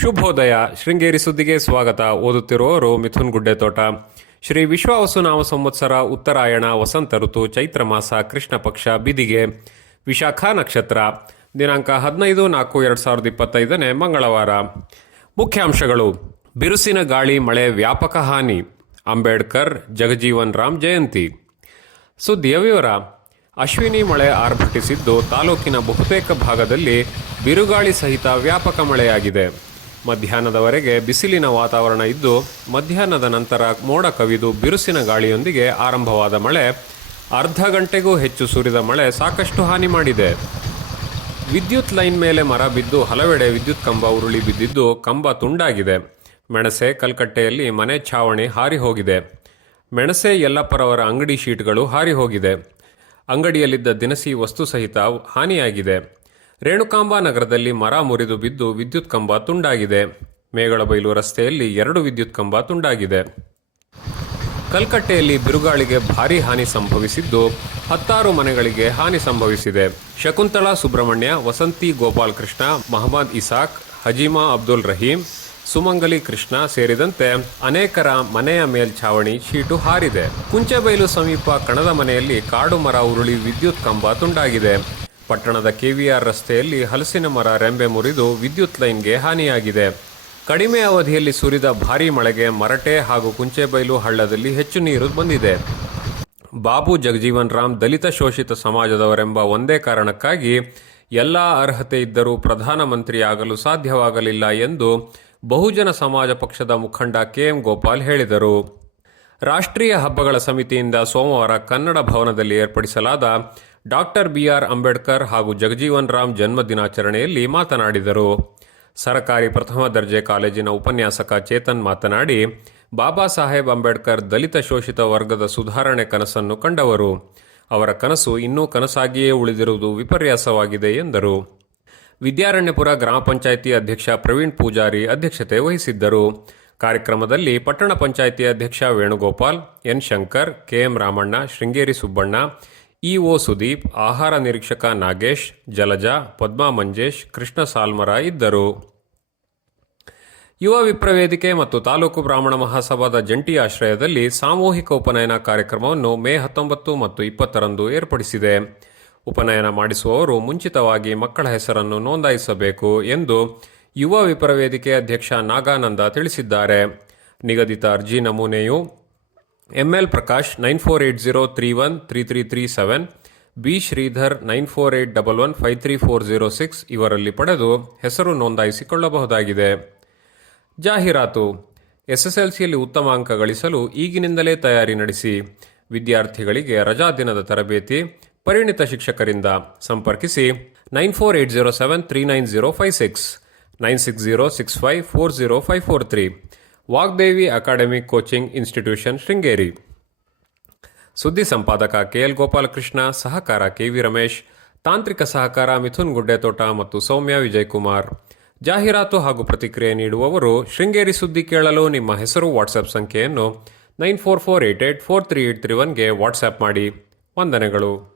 ಶುಭೋದಯ. ಶೃಂಗೇರಿ ಸುದ್ದಿಗೆ ಸ್ವಾಗತ. ಓದುತ್ತಿರುವವರು ಮಿಥುನ್ ಗುಡ್ಡೆತೋಟ. ಶ್ರೀ ವಿಶ್ವಾವಸುನಾಮ ಸಂವತ್ಸರ ಉತ್ತರಾಯಣ ವಸಂತ ಋತು ಚೈತ್ರ ಮಾಸ ಕೃಷ್ಣ ಪಕ್ಷ ಬಿದಿಗೆ ವಿಶಾಖ ನಕ್ಷತ್ರ. ದಿನಾಂಕ ಹದಿನೈದು ನಾಲ್ಕು ಎರಡು ಸಾವಿರದ ಇಪ್ಪತ್ತೈದನೇ ಮಂಗಳವಾರ. ಮುಖ್ಯಾಂಶಗಳು. ಬಿರುಸಿನ ಗಾಳಿ, ಮಳೆ, ವ್ಯಾಪಕ ಹಾನಿ. ಅಂಬೇಡ್ಕರ್, ಜಗಜೀವನ್ ರಾಮ್ ಜಯಂತಿ. ಸುದ್ದಿಯ ವಿವರ. ಅಶ್ವಿನಿ ಮಳೆ ಆರ್ಭಟಿಸಿದ್ದು ತಾಲೂಕಿನ ಬಹುತೇಕ ಭಾಗದಲ್ಲಿ ಬಿರುಗಾಳಿ ಸಹಿತ ವ್ಯಾಪಕ ಮಳೆಯಾಗಿದೆ. ಮಧ್ಯಾಹ್ನದವರೆಗೆ ಬಿಸಿಲಿನ ವಾತಾವರಣ ಇದ್ದು, ಮಧ್ಯಾಹ್ನದ ನಂತರ ಮೋಡ ಕವಿದು ಬಿರುಸಿನ ಗಾಳಿಯೊಂದಿಗೆ ಆರಂಭವಾದ ಮಳೆ, ಅರ್ಧ ಗಂಟೆಗೂ ಹೆಚ್ಚು ಸುರಿದ ಮಳೆ ಸಾಕಷ್ಟು ಹಾನಿ ಮಾಡಿದೆ. ವಿದ್ಯುತ್ ಲೈನ್ ಮೇಲೆ ಮರ ಬಿದ್ದು ಹಲವೆಡೆ ವಿದ್ಯುತ್ ಕಂಬ ಉರುಳಿ ಬಿದ್ದಿದ್ದು ಕಂಬ ತುಂಡಾಗಿದೆ. ಮೆಣಸೆ, ಕಲ್ಕಟ್ಟೆಯಲ್ಲಿ ಮನೆ ಛಾವಣಿ ಹಾರಿ ಹೋಗಿದೆ. ಮೆಣಸೆ, ಯಲ್ಲಪ್ಪರವರ ಅಂಗಡಿ ಶೀಟ್ಗಳು ಹಾರಿ ಹೋಗಿದೆ. ಅಂಗಡಿಯಲ್ಲಿದ್ದ ದಿನಸಿ ವಸ್ತು ಸಹಿತ ಹಾನಿಯಾಗಿದೆ. ರೇಣುಕಾಂಬ ನಗರದಲ್ಲಿ ಮರ ಮುರಿದು ಬಿದ್ದು ವಿದ್ಯುತ್ ಕಂಬ ತುಂಡಾಗಿದೆ. ಮೇಗಳಬೈಲು ರಸ್ತೆಯಲ್ಲಿ ಎರಡು ವಿದ್ಯುತ್ ಕಂಬ ತುಂಡಾಗಿದೆ. ಕಲ್ಕಟ್ಟೆಯಲ್ಲಿ ಬಿರುಗಾಳಿಗೆ ಭಾರೀ ಹಾನಿ ಸಂಭವಿಸಿದ್ದು ಹತ್ತಾರು ಮನೆಗಳಿಗೆ ಹಾನಿ ಸಂಭವಿಸಿದೆ. ಶಕುಂತಳಾ ಸುಬ್ರಹ್ಮಣ್ಯ, ವಸಂತಿ ಗೋಪಾಲ್ ಕೃಷ್ಣ, ಮಹಮ್ಮದ್ ಇಸಾಕ್, ಹಜೀಮಾ ಅಬ್ದುಲ್ ರಹೀಂ, ಸುಮಂಗಲಿ ಕೃಷ್ಣ ಸೇರಿದಂತೆ ಅನೇಕರ ಮನೆಯ ಮೇಲ್ಛಾವಣಿ ಶೀಟು ಹಾರಿದೆ. ಕುಂಚೆಬೈಲು ಸಮೀಪ ಕಣದ ಮನೆಯಲ್ಲಿ ಕಾಡು ಮರ ಉರುಳಿ ವಿದ್ಯುತ್ ಕಂಬ ತುಂಡಾಗಿದೆ. ಪಟ್ಟಣದ ಕೆವಿಆರ್ ರಸ್ತೆಯಲ್ಲಿ ಹಲಸಿನ ಮರ ರೆಂಬೆ ಮುರಿದು ವಿದ್ಯುತ್ ಲೈನ್ಗೆ ಹಾನಿಯಾಗಿದೆ. ಕಡಿಮೆ ಅವಧಿಯಲ್ಲಿ ಸುರಿದ ಭಾರೀ ಮಳೆಗೆ ಮರಟೆ ಹಾಗೂ ಕುಂಚೆಬೈಲು ಹಳ್ಳದಲ್ಲಿ ಹೆಚ್ಚು ನೀರು ಬಂದಿದೆ. ಬಾಬು ಜಗಜೀವನ್ ರಾಮ್ ದಲಿತ ಶೋಷಿತ ಸಮಾಜದವರೆಂಬ ಒಂದೇ ಕಾರಣಕ್ಕಾಗಿ ಎಲ್ಲ ಅರ್ಹತೆ ಇದ್ದರೂ ಪ್ರಧಾನಮಂತ್ರಿ ಆಗಲು ಸಾಧ್ಯವಾಗಲಿಲ್ಲ ಎಂದು ಬಹುಜನ ಸಮಾಜ ಪಕ್ಷದ ಮುಖಂಡ ಕೆಎಂ ಗೋಪಾಲ್ ಹೇಳಿದರು. ರಾಷ್ಟ್ರೀಯ ಹಬ್ಬಗಳ ಸಮಿತಿಯಿಂದ ಸೋಮವಾರ ಕನ್ನಡ ಭವನದಲ್ಲಿ ಏರ್ಪಡಿಸಲಾದ ಡಾಕ್ಟರ್ ಬಿಆರ್ ಅಂಬೇಡ್ಕರ್ ಹಾಗೂ ಜಗಜೀವನ್ ರಾಮ್ ಜನ್ಮ ದಿನಾಚರಣೆಯಲ್ಲಿ ಮಾತನಾಡಿದರು. ಸರಕಾರಿ ಪ್ರಥಮ ದರ್ಜೆ ಕಾಲೇಜಿನ ಉಪನ್ಯಾಸಕ ಚೇತನ್ ಮಾತನಾಡಿ, ಬಾಬಾ ಸಾಹೇಬ್ ಅಂಬೇಡ್ಕರ್ ದಲಿತ ಶೋಷಿತ ವರ್ಗದ ಸುಧಾರಣೆ ಕನಸನ್ನು ಕಂಡವರು. ಅವರ ಕನಸು ಇನ್ನೂ ಕನಸಾಗಿಯೇ ಉಳಿದಿರುವುದು ವಿಪರ್ಯಾಸವಾಗಿದೆ ಎಂದರು. ವಿದ್ಯಾರಣ್ಯಪುರ ಗ್ರಾಮ ಪಂಚಾಯಿತಿ ಅಧ್ಯಕ್ಷ ಪ್ರವೀಣ್ ಪೂಜಾರಿ ಅಧ್ಯಕ್ಷತೆ ವಹಿಸಿದ್ದರು. ಕಾರ್ಯಕ್ರಮದಲ್ಲಿ ಪಟ್ಟಣ ಪಂಚಾಯಿತಿ ಅಧ್ಯಕ್ಷ Venugopal, N Shankar, KM Ramanna, Sringeri Subbanna, EO Sudeep, ಆಹಾರ ನಿರೀಕ್ಷಕ ನಾಗೇಶ್, ಜಲಜಾ, ಪದ್ಮಾ ಮಂಜೇಶ್, ಕೃಷ್ಣ ಸಾಲ್ಮರ ಇದ್ದರು. ಯುವ ವಿಪ್ರವೇದಿಕೆ ಮತ್ತು ತಾಲೂಕು ಬ್ರಾಹ್ಮಣ ಮಹಾಸಭಾದ ಜಂಟಿ ಆಶ್ರಯದಲ್ಲಿ ಸಾಮೂಹಿಕ ಉಪನಯನ ಕಾರ್ಯಕ್ರಮವನ್ನು ಮೇ ಹತ್ತೊಂಬತ್ತು ಮತ್ತು ಇಪ್ಪತ್ತರಂದು ಏರ್ಪಡಿಸಿದೆ. ಉಪನಯನ ಮಾಡಿಸುವವರು ಮುಂಚಿತವಾಗಿ ಮಕ್ಕಳ ಹೆಸರನ್ನು ನೋಂದಾಯಿಸಬೇಕು ಎಂದು ಯುವ ವಿಪರ ವೇದಿಕೆ ಅಧ್ಯಕ್ಷ ನಾಗಾನಂದ ತಿಳಿಸಿದ್ದಾರೆ. ನಿಗದಿತ ಅರ್ಜಿ ನಮೂನೆಯು ML Prakash nine four eight zero three one three three three seven, B Sridhar nine four eight double one five three four zero six ಇವರಲ್ಲಿ ಪಡೆದು ಹೆಸರು ನೋಂದಾಯಿಸಿಕೊಳ್ಳಬಹುದಾಗಿದೆ. ಜಾಹೀರಾತು ಎಸ್ಎಸ್ಎಲ್ಸಿಯಲ್ಲಿ ಉತ್ತಮ ಅಂಕ ಗಳಿಸಲು ಈಗಿನಿಂದಲೇ ತಯಾರಿ ನಡೆಸಿ, ವಿದ್ಯಾರ್ಥಿಗಳಿಗೆ ರಜಾ ದಿನದ ತರಬೇತಿ ಪರಿಣಿತ ಶಿಕ್ಷಕರಿಂದ ಸಂಪರ್ಕಿಸಿ nine four eight zero seven three nine zero five six. Nine six zero six five four zero five four three. Vagdevi academic coaching institution Sringeri. ಸುದ್ದಿ ಸಂಪಾದಕ ಕೆ ಎಲ್ ಗೋಪಾಲಕೃಷ್ಣ, ಸಹಕಾರ ಕೆ ವಿ ರಮೇಶ್, ತಾಂತ್ರಿಕ ಸಹಕಾರ ಮಿಥುನ್ ಗುಡ್ಡೆತೋಟ ಮತ್ತು ಸೌಮ್ಯ ವಿಜಯಕುಮಾರ್. ಜಾಹೀರಾತು ಹಾಗೂ ಪ್ರತಿಕ್ರಿಯೆ ನೀಡುವವರು ಶೃಂಗೇರಿ ಸುದ್ದಿ ಕೇಳಲು ನಿಮ್ಮ ಹೆಸರು ವಾಟ್ಸಪ್ ಸಂಖ್ಯೆಯನ್ನು nine four four eight eight four three eight three ಒನ್ಗೆ WhatsApp ಮಾಡಿ. ವಂದನೆಗಳು.